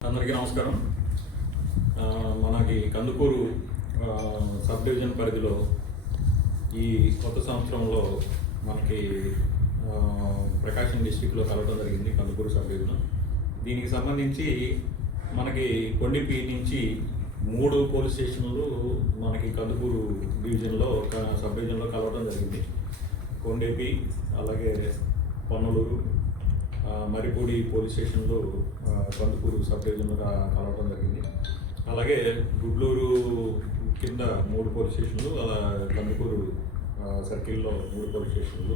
అందరికీ నమస్కారం. ఆ, మనకి కందుకూరు ఆ, సబ్ డివిజన్ పరిధిలో ఈ కొత్త సంవత్సరంలో మనకి ఆ, ప్రకాశం డిస్టిక్లో కలవడం జరిగింది కందుకూరు సబ్ డివిజన్. దీనికి సంబంధించి మనకి కొండిపి నుంచి మూడు పోలీస్ స్టేషన్లు మనకి కందుకూరు డివిజన్లో క- సబ్ డివిజన్లో కలవడం జరిగింది. కొండేపి అలాగే పన్నులూరు మరిపూడి పోలీస్ స్టేషన్లో కందుకూరు సబ్ డివిజన్లుగా కలవడం జరిగింది. అలాగే గుడ్లూరు కింద మూడు పోలీస్ స్టేషన్లు అలా కందుకూరు సర్కిల్లో మూడు పోలీస్ స్టేషన్లు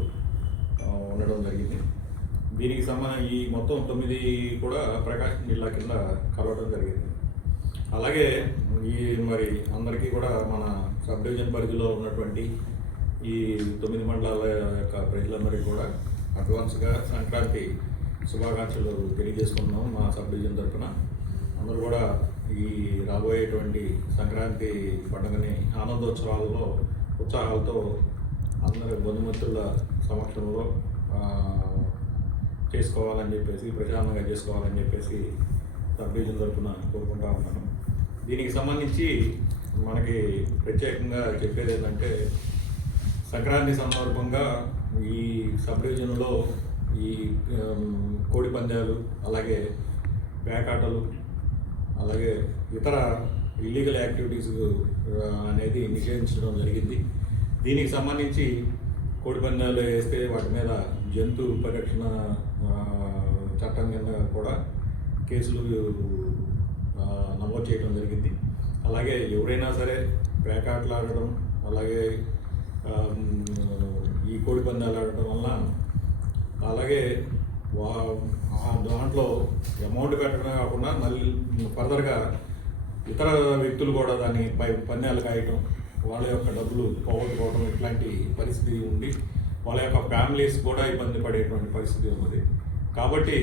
ఉండడం జరిగింది. దీనికి సంబంధం ఈ మొత్తం తొమ్మిది కూడా ప్రకాశం జిల్లా కింద కలవడం జరిగింది. అలాగే ఈ మరి అందరికీ కూడా మన సబ్ డివిజన్ పరిధిలో ఉన్నటువంటి ఈ తొమ్మిది మండలాల యొక్క ప్రజలందరికీ కూడా అడ్వాన్స్గా సంక్రాంతి శుభాకాంక్షలు తెలియజేసుకున్నాం మా సబ్ డివిజన్ తరఫున అందరూ కూడా ఈ రాబోయేటువంటి సంక్రాంతి పండుగని ఆనందోత్సవాలలో ఉత్సాహాలతో అందరి బంధుమిత్రుల సమక్షంలో చేసుకోవాలని చెప్పేసి ప్రశాంతంగా చేసుకోవాలని చెప్పేసి సబ్ తరఫున కోరుకుంటా ఉన్నాను. దీనికి సంబంధించి మనకి ప్రత్యేకంగా చెప్పేది ఏంటంటే సంక్రాంతి సందర్భంగా ఈ సబ్ డివిజన్లో ఈ కోడి పందాలు అలాగే పేకాటలు అలాగే ఇతర ఇల్లీగల్ యాక్టివిటీస్ అనేది నిషేధించడం జరిగింది. దీనికి సంబంధించి కోడి పందాలు వేస్తే వాటి మీద జంతు పరిరక్షణ చట్టం కింద కూడా కేసులు నమోదు చేయడం జరిగింది. అలాగే ఎవరైనా సరే పేకాటలు ఆడటం అలాగే ఈ కోడి పందాలు ఆడటం వల్ల అలాగే వా దాంట్లో అమౌంట్ పెట్టడమే కాకుండా మళ్ళీ ఫర్దర్గా ఇతర వ్యక్తులు కూడా దాన్ని పై పన్యాలు కాయటం వాళ్ళ యొక్క డబ్బులు పోగొట్టుకోవడం ఇట్లాంటి పరిస్థితి ఉండి వాళ్ళ యొక్క ఫ్యామిలీస్ కూడా ఇబ్బంది పడేటువంటి పరిస్థితి ఉన్నది. కాబట్టి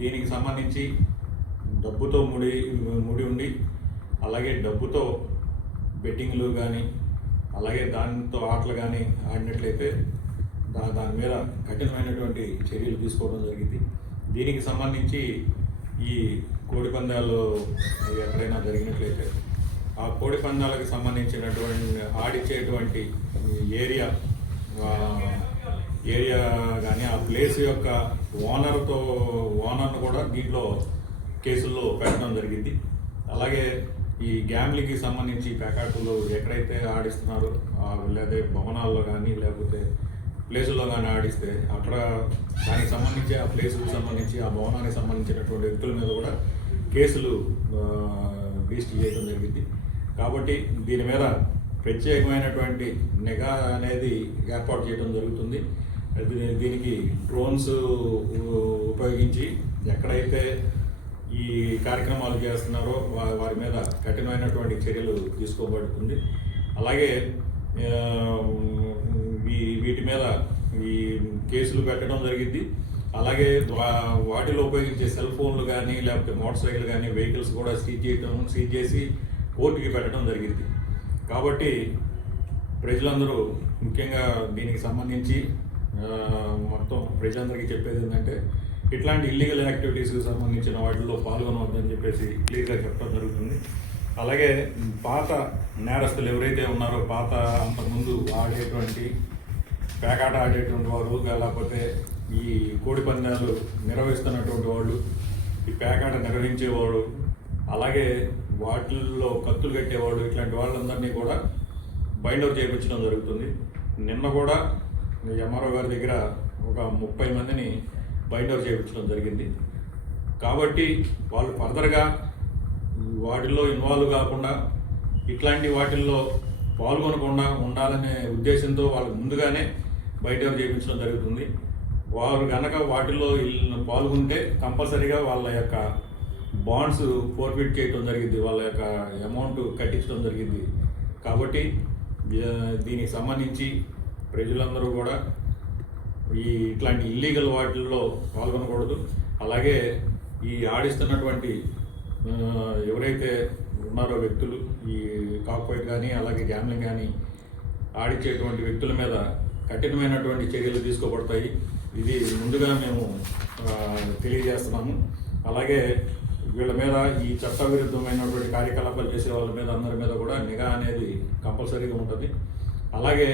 దీనికి సంబంధించి డబ్బుతో ముడి ముడి ఉండి అలాగే డబ్బుతో బెట్టింగ్లు కానీ అలాగే దానితో ఆటలు కానీ ఆడినట్లయితే దా దాని మీద కఠినమైనటువంటి చర్యలు తీసుకోవడం జరిగింది. దీనికి సంబంధించి ఈ కోడి పందాలు ఎక్కడైనా జరిగినట్లయితే ఆ కోడి పందాలకు సంబంధించినటువంటి ఆడిచ్చేటువంటి ఏరియా ఏరియా కానీ ఆ ప్లేస్ యొక్క ఓనర్తో ఓనర్ను కూడా దీంట్లో కేసుల్లో పెట్టడం జరిగింది. అలాగే ఈ గ్యామ్లింగ్కి సంబంధించి ప్యాకాట్లు ఎక్కడైతే ఆడిస్తున్నారో లేదా భవనాల్లో కానీ లేకపోతే ప్లేసుల్లో కానీ ఆడిస్తే అక్కడ దానికి సంబంధించి ఆ ప్లేసులకు సంబంధించి ఆ భవనానికి సంబంధించినటువంటి వ్యక్తుల మీద కూడా కేసులు రిజిస్టర్ చేయడం జరిగింది. కాబట్టి దీని మీద ప్రత్యేకమైనటువంటి నిఘా అనేది ఏర్పాటు చేయడం జరుగుతుంది. దీనికి డ్రోన్స్ ఉపయోగించి ఎక్కడైతే ఈ కార్యక్రమాలు చేస్తున్నారో వారి మీద కఠినమైనటువంటి చర్యలు తీసుకోబడుతుంది. అలాగే వీటి మీద ఈ కేసులు పెట్టడం జరిగింది అలాగే వాటిలో ఉపయోగించే సెల్ ఫోన్లు కానీ లేకపోతే మోటార్ సైకిల్ కానీ వెహికల్స్ కూడా సీజ్ చేయడం సీజ్ చేసి కోర్టుకి పెట్టడం జరిగింది కాబట్టి ప్రజలందరూ ముఖ్యంగా దీనికి సంబంధించి మొత్తం ప్రజలందరికీ చెప్పేది ఏంటంటే ఇట్లాంటి ఇల్లీగల్ యాక్టివిటీస్కి సంబంధించిన వాటిల్లో పాల్గొనవద్దని చెప్పేసి క్లియర్గా చెప్పడం జరుగుతుంది. అలాగే పాత నేరస్తులు ఎవరైతే ఉన్నారో పాత అంతకుముందు ఆడేటువంటి పేకాట ఆడేటువంటి వారు లేకపోతే ఈ కోడి పందాలు నిర్వహిస్తున్నటువంటి వాళ్ళు ఈ పేకాట నిర్వహించేవాడు అలాగే వాటిల్లో కత్తులు కట్టేవాడు ఇట్లాంటి వాళ్ళందరినీ కూడా బైండ్ అవుట్ చేయించడం జరుగుతుంది. నిన్న కూడా ఎంఆర్ఓ గారి దగ్గర ఒక ముప్పై మందిని బైండ్ అవుట్ చేయించడం జరిగింది. కాబట్టి వాళ్ళు ఫర్దర్గా వాటిల్లో ఇన్వాల్వ్ కాకుండా ఇట్లాంటి వాటిల్లో పాల్గొనకుండా ఉండాలనే ఉద్దేశంతో వాళ్ళకు ముందుగానే బయట చేయించడం జరుగుతుంది. వారు కనుక వాటిల్లో పాల్గొంటే కంపల్సరీగా వాళ్ళ యొక్క బాండ్స్ ఫోర్ఫిట్ చేయడం జరిగింది వాళ్ళ యొక్క అమౌంట్ కట్టించడం జరిగింది. కాబట్టి దీనికి సంబంధించి ప్రజలందరూ కూడా ఈ ఇట్లాంటి ఇల్లీగల్ వాటిల్లో పాల్గొనకూడదు. అలాగే ఈ ఆడిస్తున్నటువంటి ఎవరైతే ఉన్నారో వ్యక్తులు ఈ కాక్వైట్ కానీ అలాగే గ్యామ్లింగ్ కానీ ఆడించేటువంటి వ్యక్తుల మీద కఠినమైనటువంటి చర్యలు తీసుకోబడతాయి. ఇది ముందుగా మేము తెలియజేస్తున్నాము. అలాగే వీళ్ళ మీద ఈ చట్ట విరుద్ధమైనటువంటి కార్యకలాపాలు చేసే వాళ్ళ మీద అందరి మీద కూడా నిఘా అనేది కంపల్సరీగా ఉంటుంది. అలాగే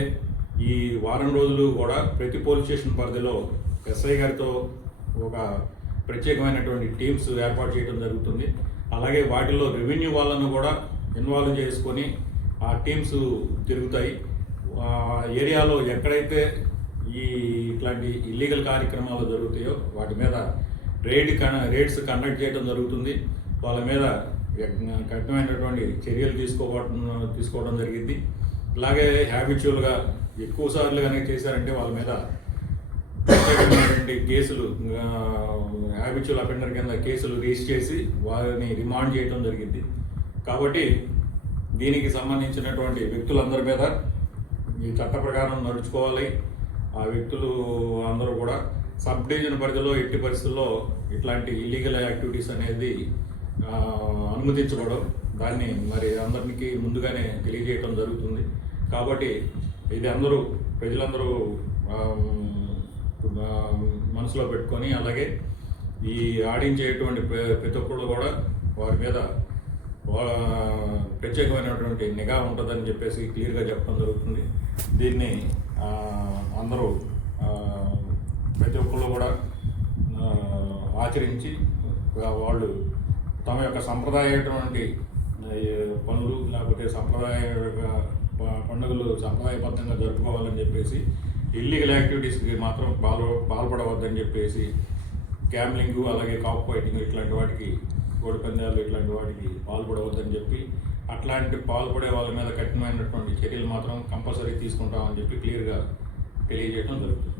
ఈ వారం రోజులు కూడా ప్రతి పోలీస్ స్టేషన్ పరిధిలో ఎస్ఐ గారితో ఒక ప్రత్యేకమైనటువంటి టీమ్స్ ఏర్పాటు చేయడం జరుగుతుంది. అలాగే వాటిలో రెవెన్యూ వాళ్ళను కూడా ఇన్వాల్వ్ చేసుకొని ఆ టీమ్స్ తిరుగుతాయి. ఆ ఏరియాలో ఎక్కడైతే ఈ ఇట్లాంటి ఇల్లీగల్ కార్యక్రమాలు జరుగుతాయో వాటి మీద రేడ్ కన రైడ్స్ కండక్ట్ చేయడం జరుగుతుంది. వాళ్ళ మీద కఠినమైనటువంటి చర్యలు తీసుకోవడం తీసుకోవడం జరిగింది. ఇలాగే హ్యాబిచువల్గా ఎక్కువ సార్లు కనుక చేశారంటే వాళ్ళ మీద ప్రత్యేకమైనటువంటి కేసులు హ్యాబిచువల్ అఫెండర్ కింద కేసులు రిజిస్టర్ చేసి వారిని రిమాండ్ చేయడం జరిగింది. కాబట్టి దీనికి సంబంధించినటువంటి వ్యక్తులందరి మీద ఈ చట్ట ప్రకారం నడుచుకోవాలి. ఆ వ్యక్తులు అందరూ కూడా సబ్ డివిజన్ పరిధిలో ఎట్టి పరిస్థితుల్లో ఇట్లాంటి ఇల్లీగల్ యాక్టివిటీస్ అనేది ఆ, అనుమతించబడవు. దాన్ని మరి అందరికీ ముందుగానే తెలియజేయటం జరుగుతుంది. కాబట్టి ఇది అందరూ ప్రజలందరూ మనసులో పెట్టుకొని అలాగే ఈ ఆడించేటువంటి ప్రతి ఒక్కళ్ళు కూడా వారి మీద వా- ప్రత్యేకమైనటువంటి నిఘా ఉంటుందని చెప్పేసి క్లియర్గా చెప్పడం జరుగుతుంది. దీన్ని అందరూ ప్రతి ఒక్కళ్ళు కూడా ఆచరించి వాళ్ళు తమ యొక్క సంప్రదాయటువంటి పనులు లేకపోతే సంప్రదాయ పండుగలు సంప్రదాయబద్ధంగా జరుపుకోవాలని చెప్పేసి ఇల్లీగల్ యాక్టివిటీస్కి మాత్రం పాల్ పాల్పడవద్దని చెప్పేసి గ్యామ్లింగ్ అలాగే కాప్ ఫైటింగ్ ఇట్లాంటి వాటికి కోడి పందాలు ఇట్లాంటి వాటికి పాల్పడవద్దని చెప్పి అట్లాంటి పాల్పడే వాళ్ళ మీద కఠినమైనటువంటి చర్యలు మాత్రం కంపల్సరీ తీసుకుంటామని చెప్పి క్లియర్గా తెలియజేయడం జరుగుతుంది.